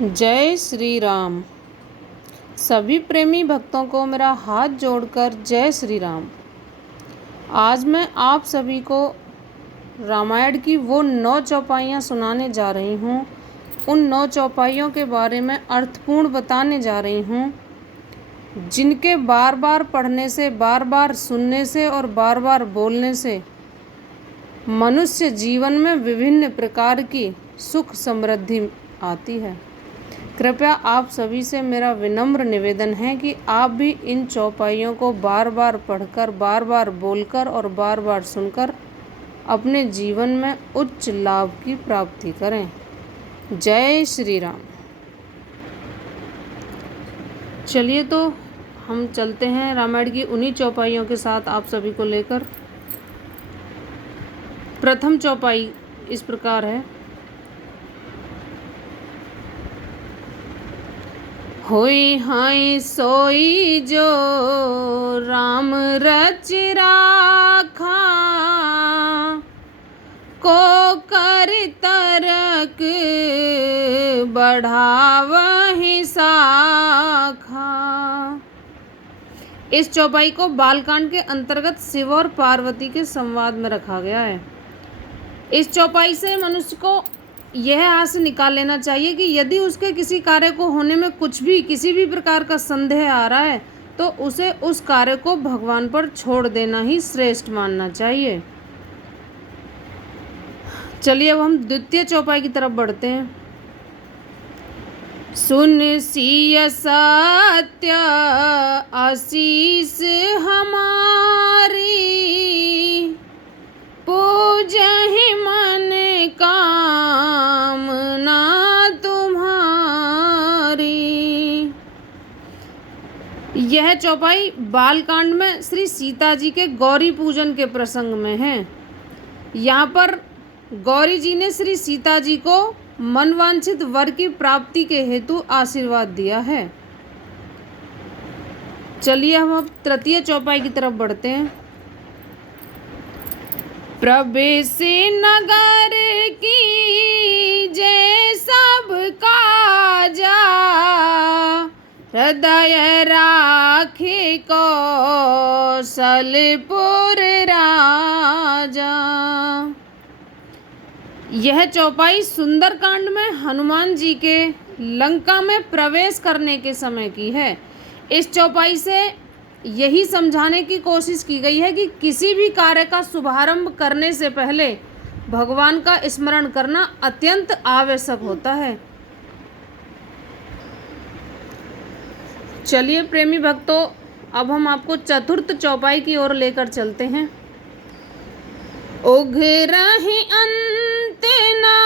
जय श्री राम। सभी प्रेमी भक्तों को मेरा हाथ जोड़कर जय श्री राम। आज मैं आप सभी को रामायण की वो 9 चौपाइयाँ सुनाने जा रही हूँ। उन 9 चौपाइयों के बारे में अर्थपूर्ण बताने जा रही हूँ, जिनके बार बार पढ़ने से, बार बार सुनने से और बार बार बोलने से मनुष्य जीवन में विभिन्न प्रकार की सुख समृद्धि आती है। कृपया आप सभी से मेरा विनम्र निवेदन है कि आप भी इन चौपाइयों को बार बार पढ़कर, बार बार बोलकर और बार बार सुनकर अपने जीवन में उच्च लाभ की प्राप्ति करें। जय श्री राम। चलिए तो हम चलते हैं रामायण की उन्हीं चौपाइयों के साथ आप सभी को लेकर। प्रथम चौपाई इस प्रकार है। होई हाय सोई जो राम रच राखा, को कर तरक बढ़ावहि साखा। इस चौपाई को बालकांड के अंतर्गत शिव और पार्वती के संवाद में रखा गया है। इस चौपाई से मनुष्य को यह आस निकाल लेना चाहिए कि यदि उसके किसी कार्य को होने में किसी भी प्रकार का संदेह आ रहा है तो उसे उस कार्य को भगवान पर छोड़ देना ही श्रेष्ठ मानना चाहिए। चलिए अब हम द्वितीय चौपाई की तरफ बढ़ते हैं। सुन सिय सत्य आशीष हमारी, पूजहि मन कामना तुम्हारी। यह चौपाई बालकांड में श्री सीता जी के गौरी पूजन के प्रसंग में है। यहाँ पर गौरी जी ने श्री सीता जी को मनवांछित वर की प्राप्ति के हेतु आशीर्वाद दिया है। चलिए हम अब तृतीय चौपाई की तरफ बढ़ते हैं। प्रवेश नगर की जय सब काजा, हृदय राखे कौशलपुर राजा। यह चौपाई सुंदरकांड में हनुमान जी के लंका में प्रवेश करने के समय की है। इस चौपाई से यही समझाने की कोशिश की गई है कि किसी भी कार्य का शुभारंभ करने से पहले भगवान का स्मरण करना अत्यंत आवश्यक होता है। चलिए प्रेमी भक्तों, अब हम आपको चतुर्थ चौपाई की ओर लेकर चलते हैं। उघरहि अंत ना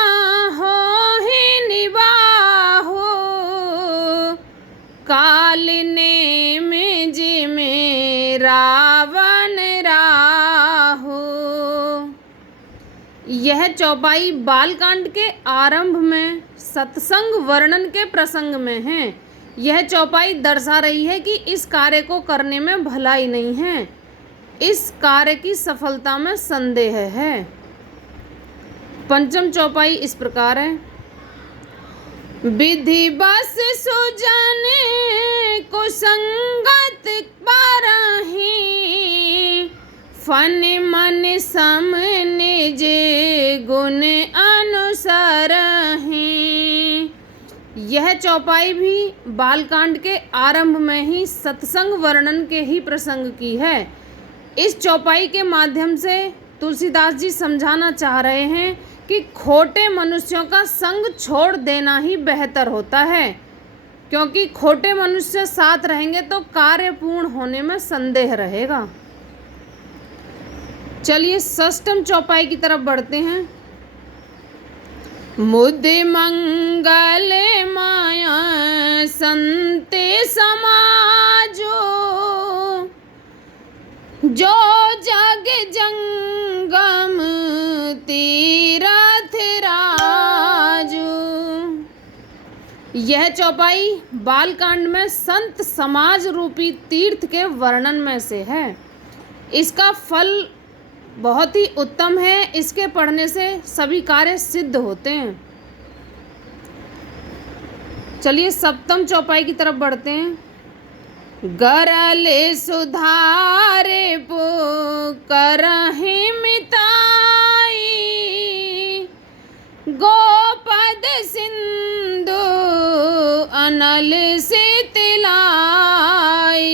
होहि निबाहो, काल ने में जे में रावण राहो। यह चौपाई बालकांड के आरंभ में सत्संग वर्णन के प्रसंग में है। यह चौपाई दर्शा रही है कि इस कार्य को करने में भलाई नहीं है, इस कार्य की सफलता में संदेह है। पंचम चौपाई इस प्रकार है। विधि बस सुजन कुसंगत बारहि, फन मन सम निज गुण अनुसरहि। यह चौपाई भी बालकांड के आरंभ में ही सत्संग वर्णन के ही प्रसंग की है। इस चौपाई के माध्यम से तुलसीदास जी समझाना चाह रहे हैं कि खोटे मनुष्यों का संग छोड़ देना ही बेहतर होता है, क्योंकि खोटे मनुष्य साथ रहेंगे तो कार्य पूर्ण होने में संदेह रहेगा। चलिए षष्ठम चौपाई की तरफ बढ़ते हैं। मुद मंगल माया संते समाजो, जो जग जंगम तीरथ राजू। यह चौपाई बालकांड में संत समाज रूपी तीर्थ के वर्णन में से है। इसका फल बहुत ही उत्तम है। इसके पढ़ने से सभी कार्य सिद्ध होते हैं। चलिए सप्तम चौपाई की तरफ बढ़ते हैं। गरल सुधारे पुकरहि मिताई, गोपद सिंधु अनल से तिलाई।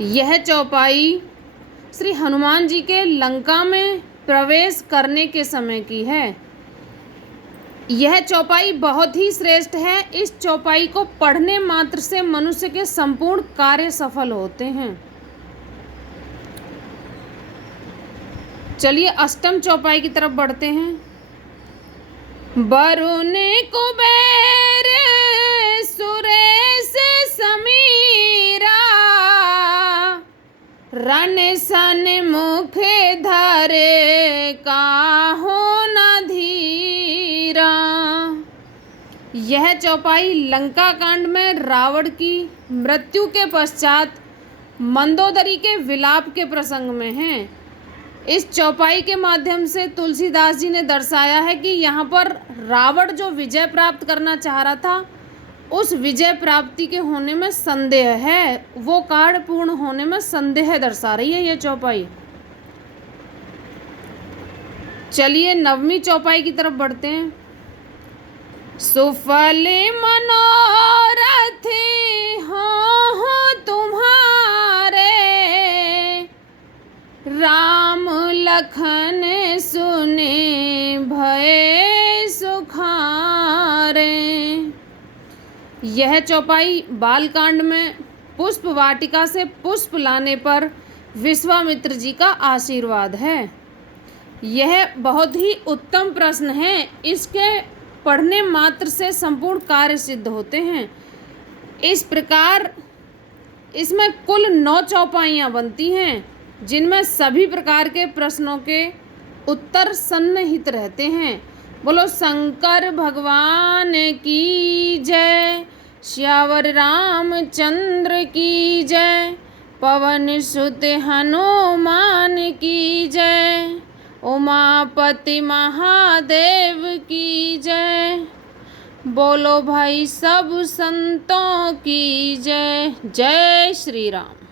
यह चौपाई श्री हनुमान जी के लंका में प्रवेश करने के समय की है। यह चौपाई बहुत ही श्रेष्ठ है। इस चौपाई को पढ़ने मात्र से मनुष्य के संपूर्ण कार्य सफल होते हैं। चलिए अष्टम चौपाई की तरफ बढ़ते हैं। वरुण कुबेर सुरेश समीरा, रन सन मुखे धरे काहू न धीरा। यह चौपाई लंका कांड में रावण की मृत्यु के पश्चात मंदोदरी के विलाप के प्रसंग में है। इस चौपाई के माध्यम से तुलसीदास जी ने दर्शाया है कि यहाँ पर रावण जो विजय प्राप्त करना चाह रहा था, उस विजय प्राप्ति के होने में संदेह है, वो कार्य पूर्ण होने में संदेह दर्शा रही है ये चौपाई। चलिए नवमी चौपाई की तरफ बढ़ते हैं। सुफल मनोरथ हो तुम्हारे, राम लखन सुने भय सुखारे। यह चौपाई बालकांड में पुष्प वाटिका से पुष्प लाने पर विश्वामित्र जी का आशीर्वाद है। यह बहुत ही उत्तम प्रश्न है। इसके पढ़ने मात्र से संपूर्ण कार्य सिद्ध होते हैं। इस प्रकार इसमें कुल 9 चौपाइयाँ बनती हैं, जिनमें सभी प्रकार के प्रश्नों के उत्तर सन्निहित रहते हैं। बोलो शंकर भगवान की जय, श्यावर रामचंद्र की जय, पवन सुत हनुमान की जय, उमापति महादेव की जय। बोलो भाई सब संतों की जय। जय श्री राम।